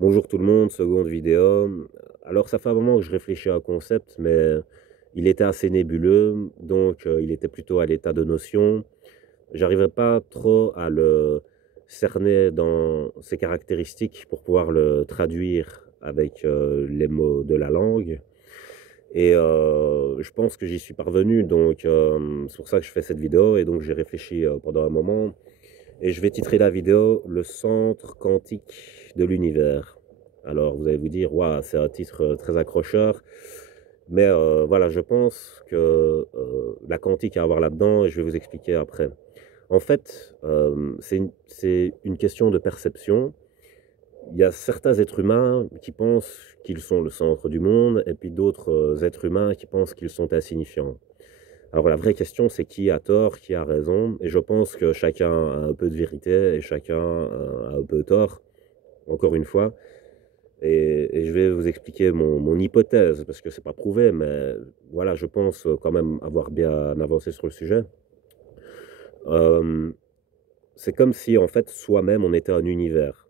Bonjour tout le monde, seconde vidéo. Alors ça fait un moment que je réfléchis à un concept, mais il était assez nébuleux, donc il était plutôt à l'état de notion. J'arrivais pas trop à le cerner dans ses caractéristiques pour pouvoir le traduire avec les mots de la langue. Et je pense que j'y suis parvenu, donc c'est pour ça que je fais cette vidéo. Et donc j'ai réfléchi pendant un moment. Et je vais titrer la vidéo «Le centre quantique de l'univers». Alors vous allez vous dire, waouh, c'est un titre très accrocheur. Mais voilà, je pense que la quantique a à voir là-dedans et je vais vous expliquer après. En fait, c'est une question de perception. Il y a certains êtres humains qui pensent qu'ils sont le centre du monde et puis d'autres êtres humains qui pensent qu'ils sont insignifiants. Alors la vraie question, c'est qui a tort, qui a raison, et je pense que chacun a un peu de vérité et chacun a un peu tort, encore une fois. Et je vais vous expliquer mon hypothèse, parce que c'est pas prouvé, mais voilà, je pense quand même avoir bien avancé sur le sujet. Euh, c'est comme si, en fait, soi-même, on était un univers.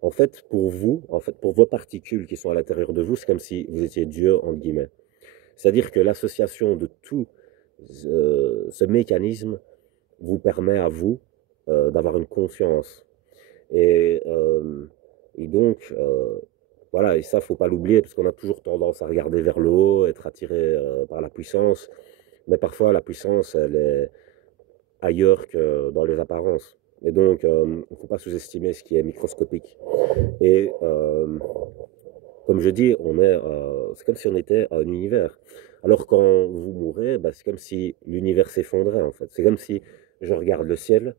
En fait, pour vous, en fait, pour vos particules qui sont à l'intérieur de vous, c'est comme si vous étiez Dieu, entre guillemets. C'est-à-dire que l'association de tout ce mécanisme vous permet à vous d'avoir une conscience. Et, euh, et donc, voilà, et ça, faut pas l'oublier, parce qu'on a toujours tendance à regarder vers le haut, être attiré par la puissance, mais parfois la puissance, elle est ailleurs que dans les apparences. Et donc, il ne faut pas sous-estimer ce qui est microscopique. Et comme je dis, c'est comme si on était un univers. Alors quand vous mourrez, bah, c'est comme si l'univers s'effondrait en fait. C'est comme si je regarde le ciel,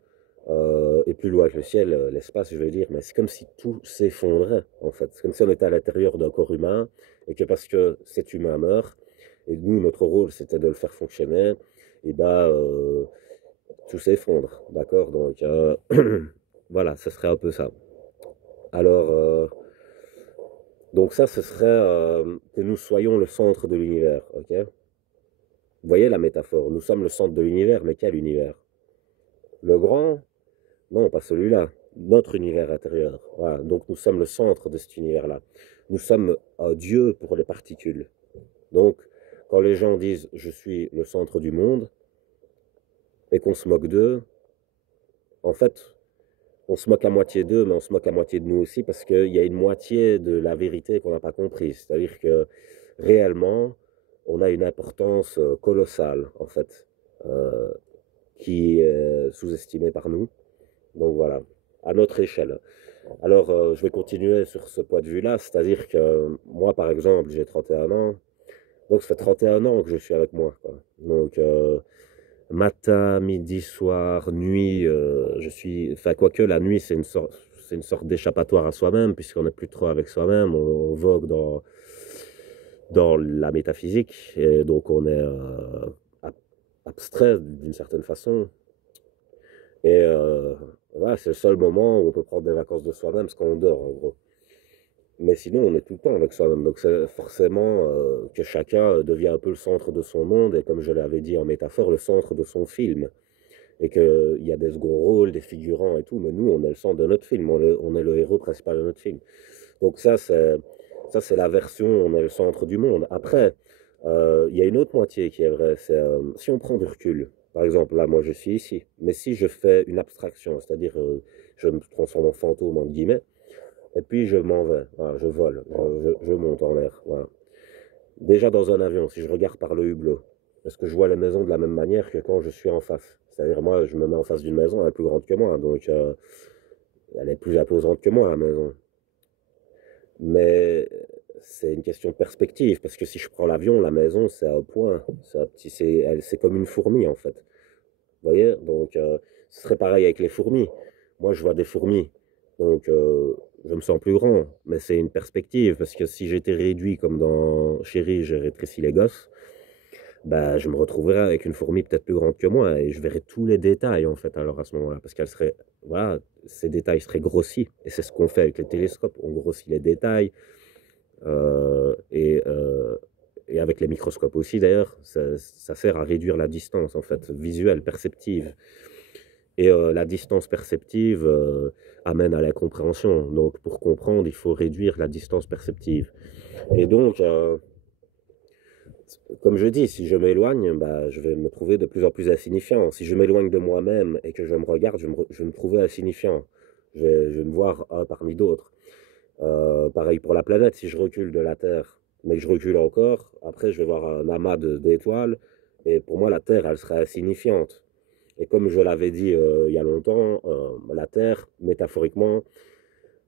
et plus loin que le ciel, l'espace, je veux dire, mais c'est comme si tout s'effondrait en fait. C'est comme si on était à l'intérieur d'un corps humain et que parce que cet humain meurt, et nous, notre rôle, c'était de le faire fonctionner, et bah, tout s'effondre, d'accord? Donc, voilà, ce serait un peu ça. Alors, donc ça, ce serait que nous soyons le centre de l'univers, ok? Vous voyez la métaphore, nous sommes le centre de l'univers, mais quel univers? Le grand? Non, pas celui-là, notre univers intérieur. Voilà. Donc nous sommes le centre de cet univers-là. Nous sommes un Dieu pour les particules. Donc, quand les gens disent «je suis le centre du monde» et qu'on se moque d'eux, en fait, on se moque à moitié d'eux, mais on se moque à moitié de nous aussi parce qu'il y a une moitié de la vérité qu'on n'a pas comprise. C'est-à-dire que réellement, on a une importance colossale, en fait, euh, qui est sous-estimée par nous. Donc voilà, à notre échelle. Alors, je vais continuer sur ce point de vue-là, c'est-à-dire que moi, par exemple, j'ai 31 ans, donc ça fait 31 ans que je suis avec moi, quoi. Donc, matin, midi, soir, nuit, je suis. Enfin, quoique la nuit, c'est une sorte d'échappatoire à soi-même, puisqu'on n'est plus trop avec soi-même, on vogue dans la métaphysique, et donc on est abstrait d'une certaine façon. Et voilà, c'est le seul moment où on peut prendre des vacances de soi-même, parce qu'on dort, en gros. Mais sinon, on est tout le temps avec soi-même. Donc, c'est forcément que chacun devient un peu le centre de son monde, et comme je l'avais dit en métaphore, le centre de son film. Et qu'il y a des seconds rôles, des figurants et tout, mais nous, on est le centre de notre film, on est le héros principal de notre film. Donc ça, c'est la version, on est le centre du monde. Après, il y a une autre moitié qui est vraie, c'est si on prend du recul, par exemple, là, moi, je suis ici, mais si je fais une abstraction, c'est-à-dire je me transforme en fantôme, entre guillemets, et puis je m'en vais, voilà, je vole, je monte en l'air, voilà. Déjà dans un avion, si je regarde par le hublot, est-ce que je vois les maisons de la même manière que quand je suis en face? C'est-à-dire, moi, je me mets en face d'une maison, elle est plus grande que moi, donc elle est plus imposante que moi, la maison. Mais c'est une question de perspective, parce que si je prends l'avion, la maison, c'est un point, c'est comme une fourmi, en fait. Vous voyez? Donc, ce serait pareil avec les fourmis. Moi, je vois des fourmis, donc je me sens plus grand, mais c'est une perspective, parce que si j'étais réduit comme dans Chérie, j'ai rétréci les gosses, bah, je me retrouverais avec une fourmi peut-être plus grande que moi et je verrais tous les détails en fait alors à ce moment-là parce qu'elle serait voilà, ces détails seraient grossis et c'est ce qu'on fait avec les télescopes, on grossit les détails euh, et, euh, et avec les microscopes aussi d'ailleurs, ça sert à réduire la distance en fait visuelle, perceptive Et la distance perceptive amène à l'incompréhension. Donc pour comprendre, il faut réduire la distance perceptive. Et donc, comme je dis, si je m'éloigne, bah, je vais me trouver de plus en plus insignifiant. Si je m'éloigne de moi-même et que je me regarde, je vais me trouver insignifiant. Je vais me voir un parmi d'autres. Pareil pour la planète, si je recule de la Terre, mais que je recule encore, après je vais voir un amas d'étoiles, et pour moi la Terre, elle serait insignifiante. Et comme je l'avais dit il y a longtemps, la Terre, métaphoriquement,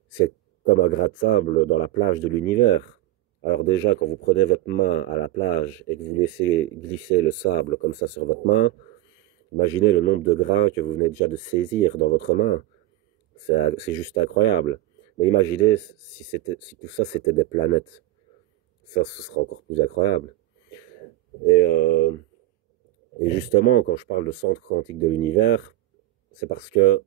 c'est comme un grain de sable dans la plage de l'univers. Alors déjà, quand vous prenez votre main à la plage et que vous laissez glisser le sable comme ça sur votre main, imaginez le nombre de grains que vous venez déjà de saisir dans votre main. C'est juste incroyable. Mais imaginez si tout ça c'était des planètes. Ça, ce serait encore plus incroyable. Et, euh, et justement, quand je parle de centre quantique de l'univers, c'est parce que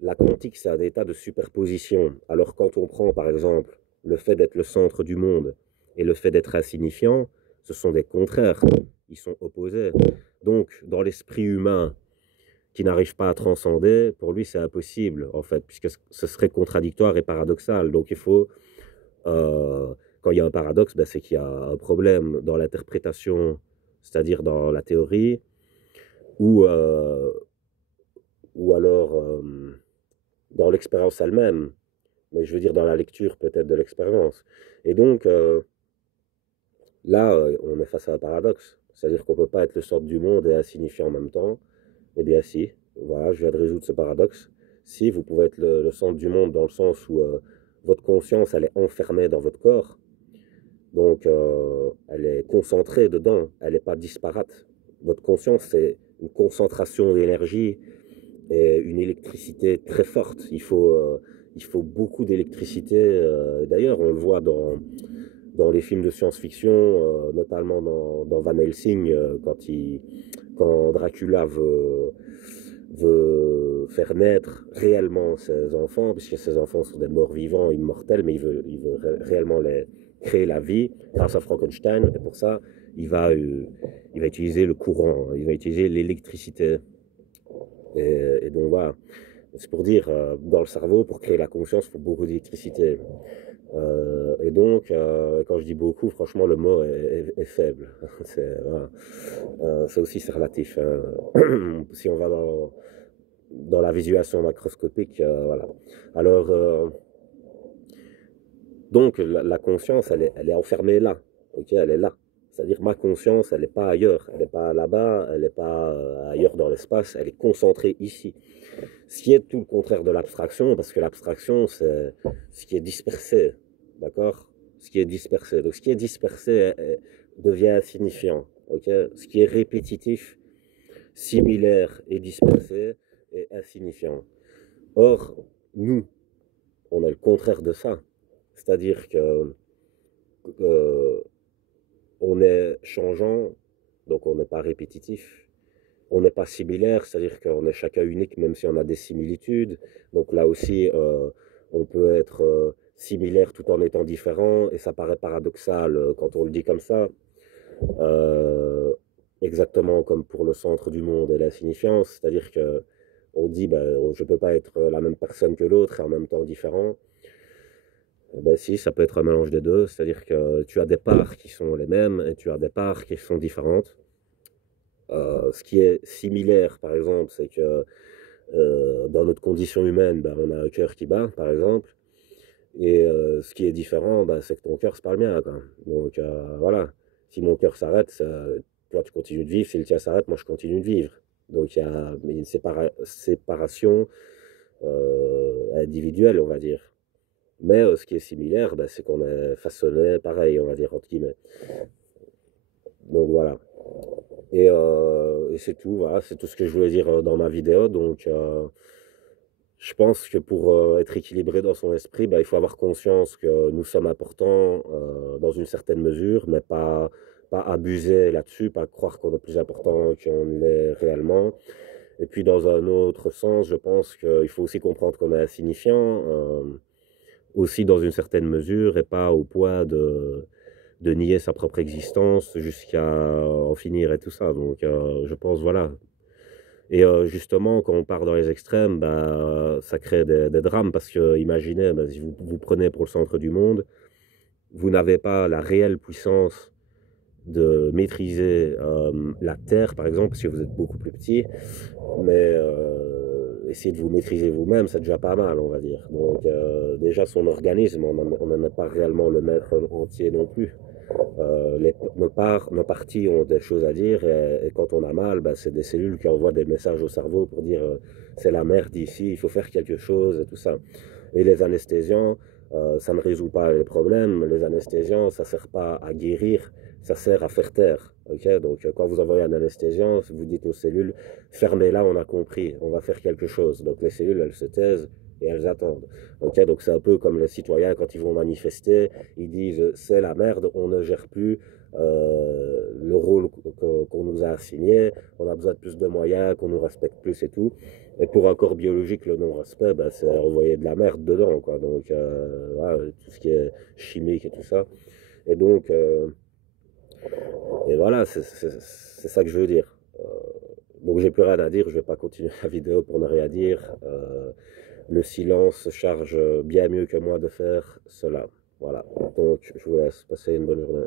la quantique, c'est un état de superposition. Alors quand on prend, par exemple, le fait d'être le centre du monde et le fait d'être insignifiant, ce sont des contraires. Ils sont opposés. Donc, dans l'esprit humain qui n'arrive pas à transcender, pour lui, c'est impossible, en fait, puisque ce serait contradictoire et paradoxal. Donc, il faut, quand il y a un paradoxe, ben, c'est qu'il y a un problème dans l'interprétation, c'est-à-dire dans la théorie, ou, euh, ou alors dans l'expérience elle-même, mais je veux dire dans la lecture peut-être de l'expérience. Et donc, là, on est face à un paradoxe, c'est-à-dire qu'on ne peut pas être le centre du monde et insignifiant en même temps. Eh bien si, voilà, je viens de résoudre ce paradoxe. Si vous pouvez être le centre du monde dans le sens où votre conscience, elle est enfermée dans votre corps, donc elle est concentrée dedans, elle n'est pas disparate. Votre conscience, c'est une concentration d'énergie et une électricité très forte. Il faut beaucoup d'électricité. D'ailleurs, on le voit dans les films de science-fiction, notamment dans Van Helsing, quand Dracula veut faire naître réellement ses enfants, puisque ses enfants sont des morts vivants, immortels, mais il veut réellement créer la vie grâce à Frankenstein. Et pour ça, il va utiliser le courant, il va utiliser l'électricité. Et donc voilà, c'est pour dire, dans le cerveau, pour créer la conscience, il faut beaucoup d'électricité. Et donc, quand je dis beaucoup, franchement, le mot est faible. Voilà. Ça aussi, c'est relatif, hein. Si on va dans la visualisation macroscopique, voilà. Alors, donc, la conscience, elle est enfermée là. Ok, elle est là. C'est-à-dire, ma conscience, elle n'est pas ailleurs. Elle n'est pas là-bas, elle n'est pas ailleurs dans l'espace. Elle est concentrée ici. Ce qui est tout le contraire de l'abstraction, parce que l'abstraction, c'est ce qui est dispersé. D'accord? Ce qui est dispersé. Donc, ce qui est dispersé devient insignifiant. Ok? Ce qui est répétitif, similaire et dispersé est insignifiant. Or, nous, on est le contraire de ça. C'est-à-dire que euh, on est changeant, donc on n'est pas répétitif. On n'est pas similaire, c'est-à-dire qu'on est chacun unique, même si on a des similitudes. Donc là aussi, on peut être similaire tout en étant différent, et ça paraît paradoxal quand on le dit comme ça. Euh, Exactement comme pour le centre du monde et l'insignifiance, c'est-à-dire que on dit, ben, je ne peux pas être la même personne que l'autre et en même temps différent. Ben si, ça peut être un mélange des deux, c'est-à-dire que tu as des parts qui sont les mêmes et tu as des parts qui sont différentes. Ce qui est similaire, par exemple, c'est que dans notre condition humaine, ben, on a un cœur qui bat, par exemple. Et ce qui est différent, ben, c'est que ton cœur, c'est pas le mien, quoi. Donc voilà, si mon cœur s'arrête, toi tu continues de vivre, si le tien s'arrête, moi je continue de vivre. Donc il y a une séparation individuelle, on va dire. Mais ce qui est similaire, ben, c'est qu'on est façonné pareil, on va dire, entre guillemets. Donc voilà. Et c'est tout, voilà, c'est tout ce que je voulais dire dans ma vidéo. Donc je pense que pour être équilibré dans son esprit, bah, il faut avoir conscience que nous sommes importants dans une certaine mesure, mais pas abuser là-dessus, pas croire qu'on est plus important qu'on l'est réellement. Et puis dans un autre sens, je pense qu'il faut aussi comprendre qu'on est insignifiant, aussi dans une certaine mesure, et pas au point de nier sa propre existence jusqu'à en finir et tout ça. Donc je pense, voilà, Et justement, quand on part dans les extrêmes, bah, ça crée des drames parce que imaginez, bah, si vous prenez pour le centre du monde, vous n'avez pas la réelle puissance de maîtriser la Terre, par exemple, parce que vous êtes beaucoup plus petit, mais essayer de vous maîtriser vous-même, c'est déjà pas mal, on va dire. Donc déjà son organisme, on n'en a pas réellement le maître entier non plus. Nos parties ont des choses à dire et quand on a mal, bah, c'est des cellules qui envoient des messages au cerveau pour dire c'est la merde ici, il faut faire quelque chose et tout ça. Et les anesthésiants, ça ne résout pas les problèmes. Les anesthésiants, ça ne sert pas à guérir, ça sert à faire taire. Okay, donc, quand vous envoyez un anesthésiant, vous dites aux cellules, fermez-la, on a compris, on va faire quelque chose. Donc, les cellules, elles se taisent et elles attendent. Okay, donc, c'est un peu comme les citoyens quand ils vont manifester, ils disent, c'est la merde, on ne gère plus le rôle qu'on nous a assigné, on a besoin de plus de moyens, qu'on nous respecte plus et tout. Et pour un corps biologique, le non-respect, bah, c'est envoyer de la merde dedans, quoi. Donc, voilà, tout ce qui est chimique et tout ça. Et donc, et voilà, c'est ça que je veux dire. Donc, j'ai plus rien à dire, je vais pas continuer la vidéo pour ne rien dire. Le silence charge bien mieux que moi de faire cela. Voilà. Donc, je vous laisse passer une bonne journée.